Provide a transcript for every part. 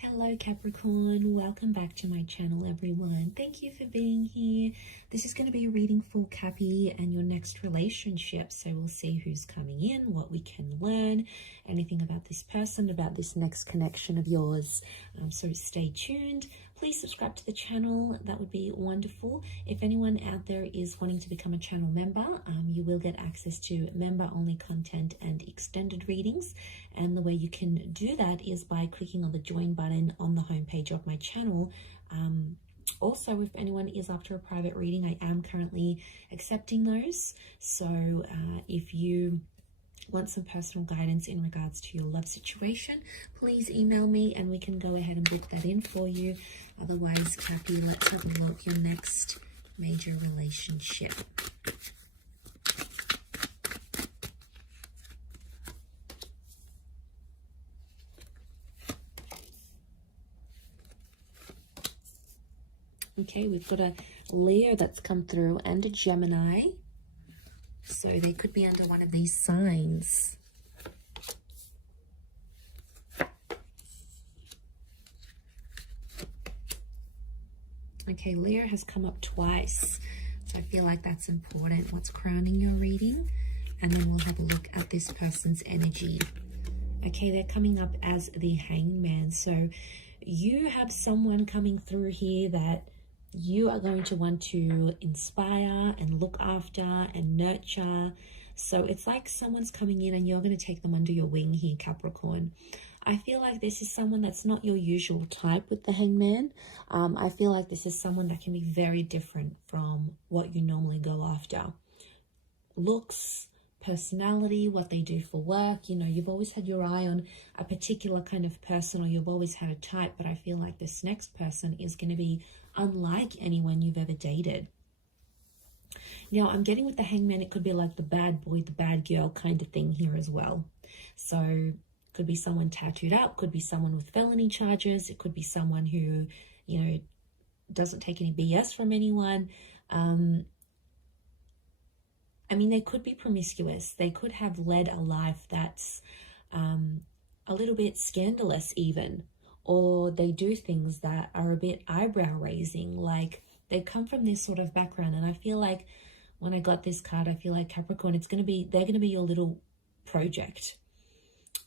Hello Capricorn, welcome back to my channel everyone. Thank you for being here. This is going to be a reading for Cappy and your next relationship. So we'll see who's coming in, what we can learn, anything about this person, about this next connection of yours. So stay tuned. Please subscribe to the channel. That would be wonderful. If anyone out there is wanting to become a channel member, you will get access to member-only content and extended readings. And the way you can do that is by clicking on the join button on the homepage of my channel. Also, if anyone is after a private reading, I am currently accepting those. So if you want some personal guidance in regards to your love situation, please email me and we can go ahead and book that in for you. Otherwise, Cappy, let's have a look. Your next major relationship. Okay, we've got a Leo that's come through and a Gemini. So they could be under one of these signs. Okay, Leo has come up twice. So I feel like that's important. What's crowning your reading? And then we'll have a look at this person's energy. Okay, they're coming up as the Hangman. So you have someone coming through here that you are going to want to inspire and look after and nurture. So it's like someone's coming in and you're going to take them under your wing here, Capricorn. I feel like this is someone that's not your usual type with the Hangman. I feel like this is someone that can be very different from what you normally go after. Looks, personality, what they do for work. You know, you've always had your eye on a particular kind of person, or you've always had a type, but I feel like this next person is going to be unlike anyone you've ever dated. Now, I'm getting with the Hangman, it could be like the bad boy, the bad girl kind of thing here as well. So could be someone tattooed up, could be someone with felony charges, it could be someone who, you know, doesn't take any BS from anyone. I mean, they could be promiscuous. They could have led a life that's a little bit scandalous even, or they do things that are a bit eyebrow raising. Like they come from this sort of background. And I feel like when I got this card, I feel like Capricorn, they're going to be your little project.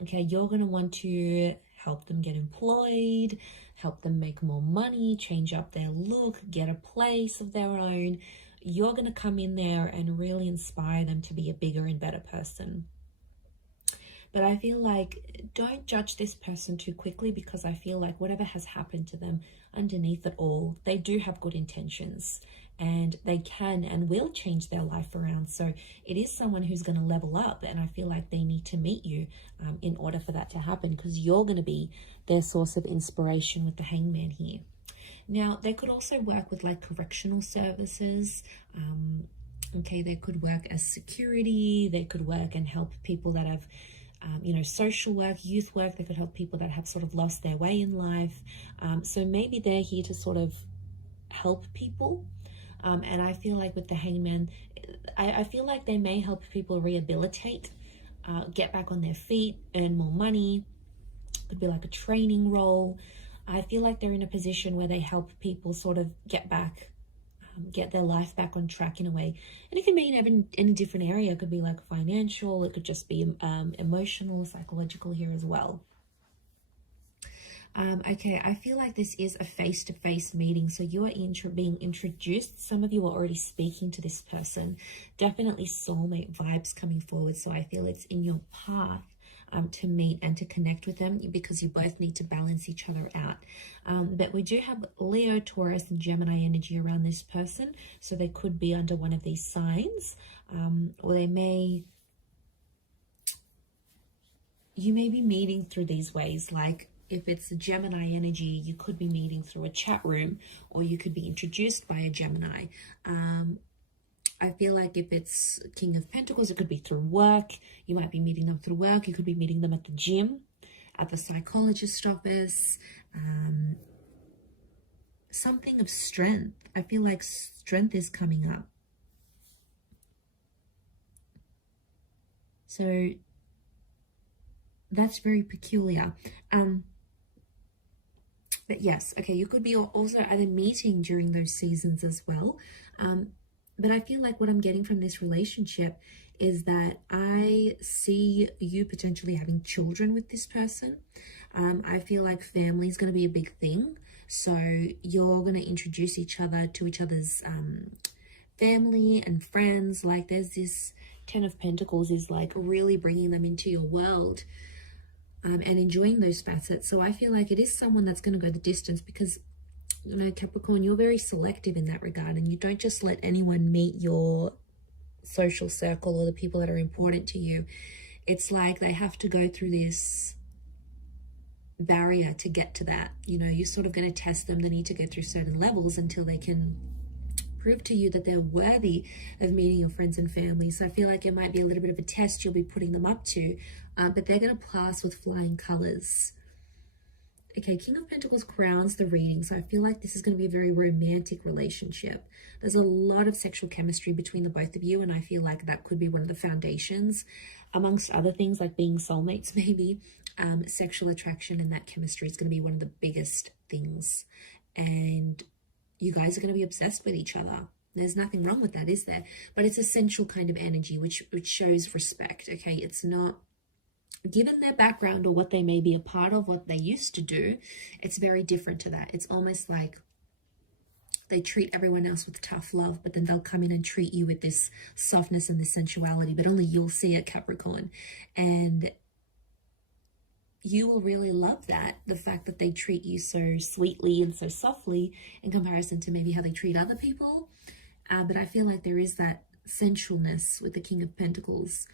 Okay, you're going to want to help them get employed, help them make more money, change up their look, get a place of their own. You're going to come in there and really inspire them to be a bigger and better person. But I feel like don't judge this person too quickly, because I feel like whatever has happened to them, underneath it all, they do have good intentions and they can and will change their life around. So it is someone who's going to level up, and I feel like they need to meet you in order for that to happen, because you're going to be their source of inspiration with the Hangman here. Now, they could also work with like correctional services. Okay, they could work as security. They could work and help people that have, you know, social work, youth work. They could help people that have sort of lost their way in life. So maybe they're here to sort of help people. And I feel like with the Hangman, I feel like they may help people rehabilitate, get back on their feet, earn more money. Could be like a training role. I feel like they're in a position where they help people sort of get back, get their life back on track in a way. And it can be in any different area. It could be like financial, it could just be emotional, psychological here as well. Okay, I feel like this is a face-to-face meeting. So you are being introduced. Some of you are already speaking to this person. Definitely soulmate vibes coming forward. So I feel it's in your path to meet and to connect with them, because you both need to balance each other out. But we do have Leo, Taurus, and Gemini energy around this person. So they could be under one of these signs, or you may be meeting through these ways. Like if it's a Gemini energy, you could be meeting through a chat room, or you could be introduced by a Gemini. I feel like if it's King of Pentacles, it could be through work. You might be meeting them through work. You could be meeting them at the gym, at the psychologist office. Something of strength. I feel like strength is coming up. So that's very peculiar. But yes, okay, you could be also at a meeting during those seasons as well. But I feel like what I'm getting from this relationship is that I see you potentially having children with this person. I feel like family is going to be a big thing. So you're going to introduce each other to each other's family and friends. Like there's this 10 of Pentacles is like really bringing them into your world. And enjoying those facets. So I feel like it is someone that's going to go the distance because, you know, Capricorn, you're very selective in that regard, and you don't just let anyone meet your social circle or the people that are important to you. It's like they have to go through this barrier to get to that. You know, you're sort of going to test them. They need to go through certain levels until they can prove to you that they're worthy of meeting your friends and family. So I feel like it might be a little bit of a test you'll be putting them up to, but they're going to pass with flying colors. Okay, King of Pentacles crowns the reading. So I feel like this is going to be a very romantic relationship. There's a lot of sexual chemistry between the both of you, and I feel like that could be one of the foundations, amongst other things like being soulmates maybe. Sexual attraction and that chemistry is going to be one of the biggest things. And you guys are going to be obsessed with each other. There's nothing wrong with that, is there? But it's a sensual kind of energy, which shows respect, okay? It's not, given their background or what they may be a part of, what they used to do, it's very different to that. It's almost like they treat everyone else with tough love, but then they'll come in and treat you with this softness and this sensuality, but only you'll see it, Capricorn. And you will really love that, the fact that they treat you so sweetly and so softly in comparison to maybe how they treat other people. But I feel like there is that sensualness with the King of Pentacles.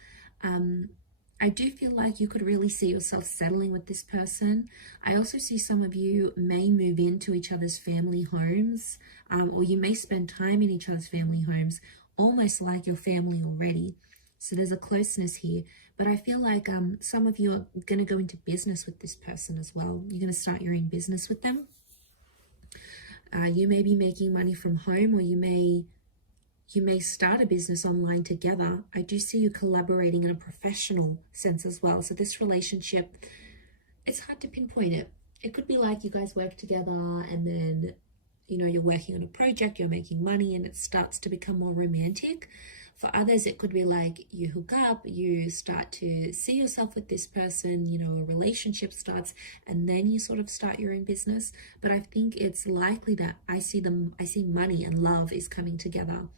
I do feel like you could really see yourself settling with this person. I also see some of you may move into each other's family homes, or you may spend time in each other's family homes, almost like your family already. So there's a closeness here. But I feel like some of you are going to go into business with this person as well. You're going to start your own business with them. You may be making money from home, or you may start a business online together. I do see you collaborating in a professional sense as well. So this relationship, it's hard to pinpoint it. It could be like you guys work together and then, you know, you're working on a project, you're making money, and it starts to become more romantic. For others, it could be like you hook up, you start to see yourself with this person, you know, a relationship starts, and then you sort of start your own business. But I think it's likely that I see money and love is coming together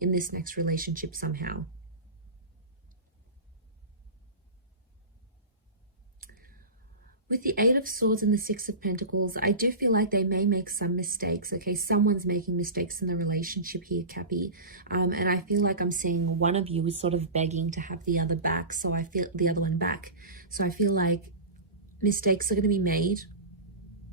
in this next relationship somehow. With the Eight of Swords and the Six of Pentacles, I do feel like they may make some mistakes. Okay, someone's making mistakes in the relationship here, Cappy. And I feel like I'm seeing one of you is sort of begging to have the other back. So I feel the other one back. So I feel like mistakes are going to be made.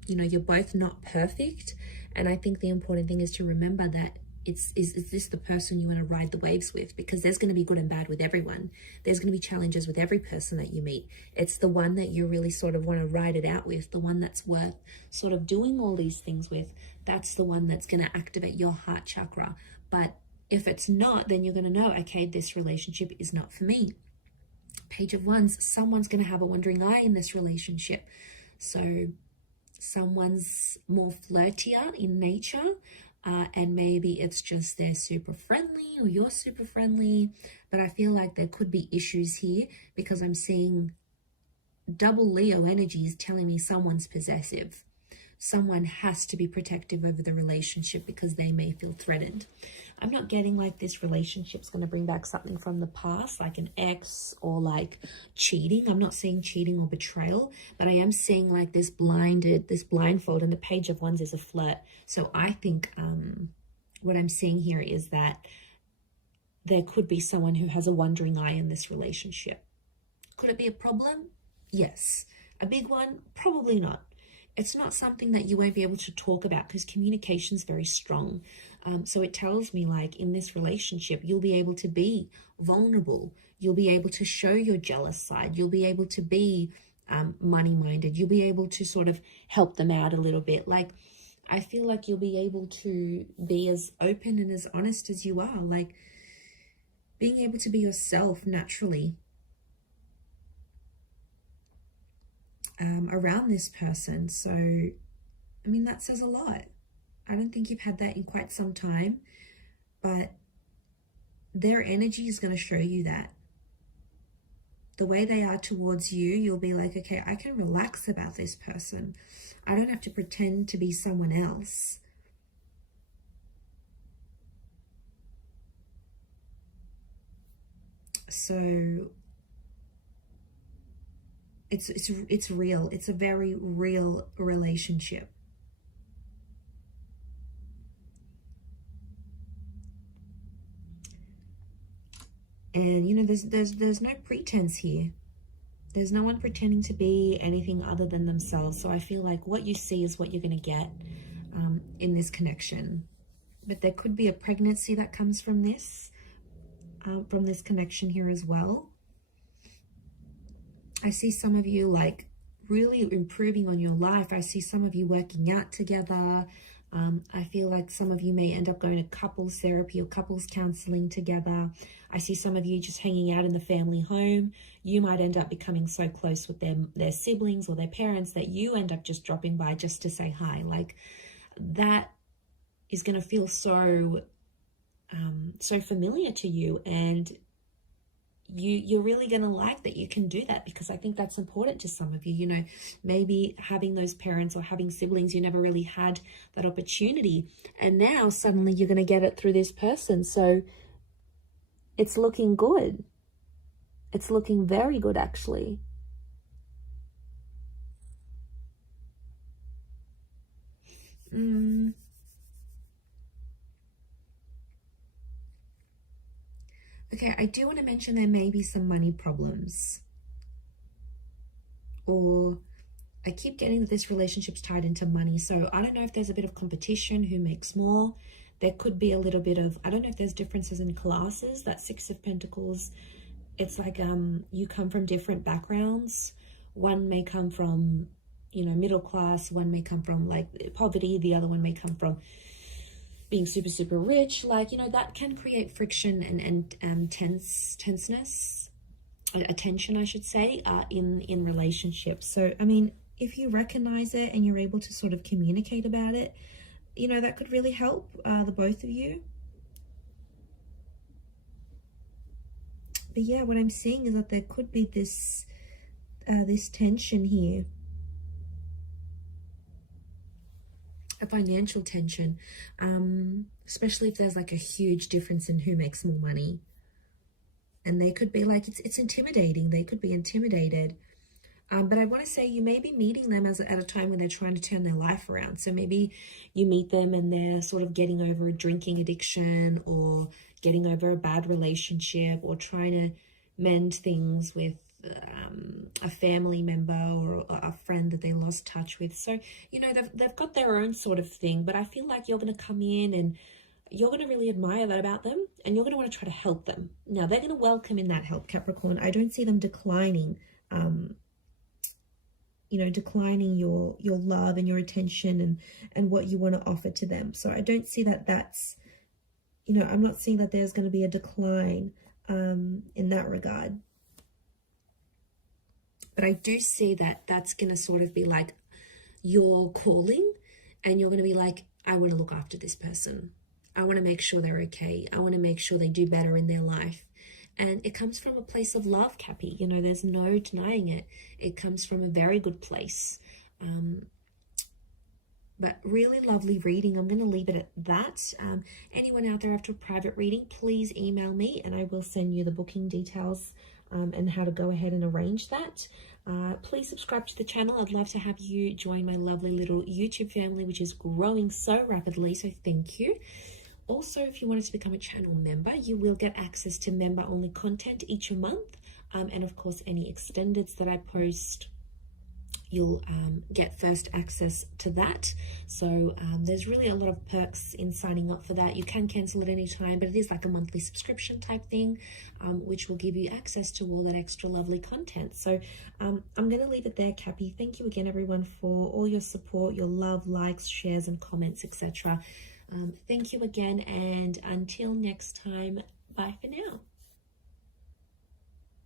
You know, you're both not perfect. And I think the important thing is to remember that is this the person you want to ride the waves with? Because there's going to be good and bad with everyone. There's going to be challenges with every person that you meet. It's the one that you really sort of want to ride it out with, the one that's worth sort of doing all these things with. That's the one that's going to activate your heart chakra. But if it's not, then you're going to know, okay, this relationship is not for me. Page of Wands, someone's going to have a wandering eye in this relationship. So someone's more flirtier in nature. And maybe it's just they're super friendly or you're super friendly, but I feel like there could be issues here because I'm seeing double Leo energies telling me someone's possessive. Someone has to be protective over the relationship because they may feel threatened. I'm not getting like this relationship's going to bring back something from the past, like an ex or like cheating. I'm not seeing cheating or betrayal, but I am seeing like this blindfold, and the Page of Wands is a flirt. So I think what I'm seeing here is that there could be someone who has a wandering eye in this relationship. Could it be a problem? Yes. A big one? Probably not. It's not something that you won't be able to talk about because communication is very strong. So it tells me like in this relationship, you'll be able to be vulnerable. You'll be able to show your jealous side. You'll be able to be money-minded. You'll be able to sort of help them out a little bit. Like, I feel like you'll be able to be as open and as honest as you are. Like, being able to be yourself naturally around this person. So I mean, that says a lot. I don't think you've had that in quite some time, but their energy is going to show you that. The way they are towards you, you'll be like, okay, I can relax about this person. I don't have to pretend to be someone else. So it's real. It's a very real relationship. And you know, there's no pretense here. There's no one pretending to be anything other than themselves. So I feel like what you see is what you're going to get in this connection. But there could be a pregnancy that comes from this connection here as well. I see some of you like really improving on your life. I see some of you working out together. I feel like some of you may end up going to couples therapy or couples counseling together. I see some of you just hanging out in the family home. You might end up becoming so close with their siblings or their parents that you end up just dropping by just to say hi. Like, that is going to feel so familiar to you, and you're really going to like that you can do that, because I think that's important to some of you. You know, maybe having those parents or having siblings, you never really had that opportunity, and now suddenly you're going to get it through this person. So it's looking good. It's looking very good, actually. Okay, I do want to mention there may be some money problems. Or I keep getting that this relationship's tied into money. So I don't know if there's a bit of competition, who makes more. There could be a little bit of, I don't know if there's differences in classes. That Six of Pentacles, it's like you come from different backgrounds. One may come from, you know, middle class. One may come from like poverty. The other one may come from being super, super rich. Like, you know, that can create friction and tenseness, attention, I should say, in relationships. So, I mean, if you recognize it and you're able to sort of communicate about it, you know, that could really help the both of you. But yeah, what I'm seeing is that there could be this tension here, a financial tension, especially if there's like a huge difference in who makes more money. And they could be like, it's intimidating. They could be intimidated. But I want to say you may be meeting them at a time when they're trying to turn their life around. So maybe you meet them and they're sort of getting over a drinking addiction, or getting over a bad relationship, or trying to mend things with a family member or a friend that they lost touch with. So, you know, they've got their own sort of thing, but I feel like you're going to come in and you're going to really admire that about them, and you're going to want to try to help them. Now, they're going to welcome in that help, Capricorn. I don't see them declining, you know, declining your love and your attention and what you want to offer to them. So I don't see that that's, you know, I'm not seeing that there's going to be a decline in that regard. But I do see that that's going to sort of be like your calling, and you're going to be like, I want to look after this person. I want to make sure they're okay. I want to make sure they do better in their life. And it comes from a place of love, Cappy. You know, there's no denying it. It comes from a very good place. But really lovely reading. I'm going to leave it at that. Anyone out there after a private reading, please email me and I will send you the booking details and how to go ahead and arrange that. Please subscribe to the channel. I'd love to have you join my lovely little YouTube family, which is growing so rapidly. So thank you. Also, if you wanted to become a channel member, you will get access to member-only content each month. And of course, any extendeds that I post, you'll get first access to that. So there's really a lot of perks in signing up for that. You can cancel at any time, but it is like a monthly subscription type thing, which will give you access to all that extra lovely content. So I'm going to leave it there, Cappy. Thank you again, everyone, for all your support, your love, likes, shares, and comments, etc. Thank you again, and until next time, bye for now.